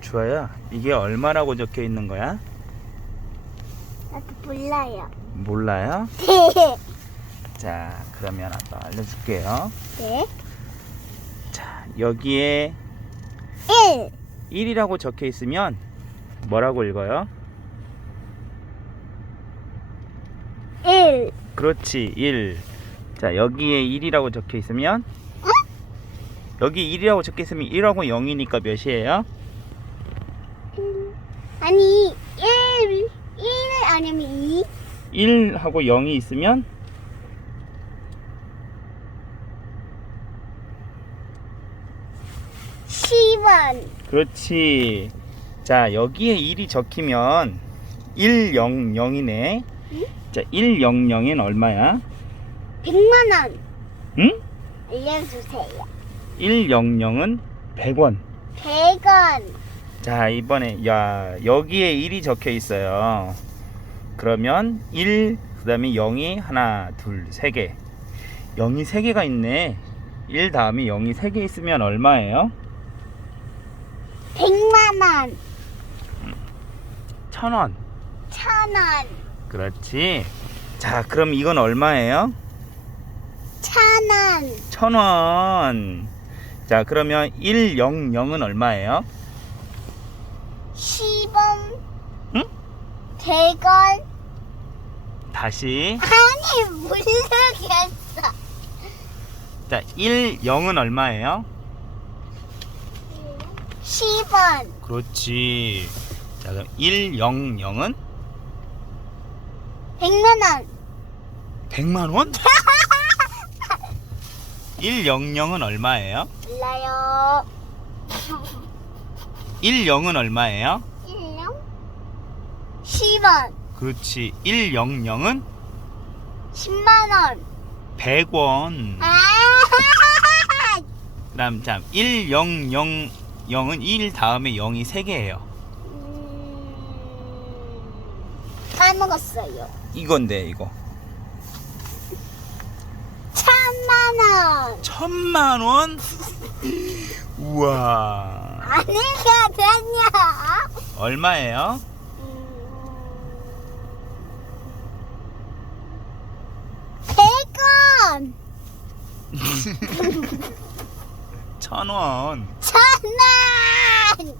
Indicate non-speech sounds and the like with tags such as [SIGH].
주아야, 이게 얼마라고 적혀 있는 거야? 나도 몰라요. 몰라요? [LAUGHS] 자, 그러면 아빠 알려줄게요. 네. 자, 여기에 1. 1이라고 적혀 있으면 뭐라고 읽어요? 1. 그렇지, 1. 자, 여기에 1이라고 적혀 있으면 여기 1이라고 적혀 있으면 1하고 0이니까 몇이에요? 아니, 1. 1 아니면 2? 1하고 0이 있으면 10원. 그렇지. 자, 여기에 1이 적히면 1, 0, 0이네. 응? 자, 1, 0, 0은 얼마야? 100만원. 응? 알려주세요. 1, 0, 0은 100원. 100원. 자, 이번에 야, 여기에 1이 적혀 있어요. 그러면 1, 그 다음에 0이 하나, 둘, 세 개. 0이 세 개가 있네. 1 다음에 0이 세 개 있으면 얼마예요? 100만원. 천 원. 천원. 그렇지. 자, 그럼 이건 얼마예요? 천원. 천 원. 자, 그러면 1, 0, 0은 얼마예요? 10원. 응? 100원. 다시. 아니, 모르겠어. 자, 1, 0은 얼마예요? 10원. 그렇지. 자, 그럼 1, 0, 0은 100만원. 100만 원? 1, 0, 0은 얼마예요? 몰라요. 1, 0은 얼마예요? 1년? 10원. 그렇지. 1, 0, 0은 10만원. 100원. 아! [LAUGHS] 그다음 참 1, 0, 0, 0은 1 다음에 0이 3개예요. 음... 까먹었어요. 이건데 이거. 천만원. 천만 원? 우와. 아니가 되냐? 얼마예요? 백원. 천 원. 천만.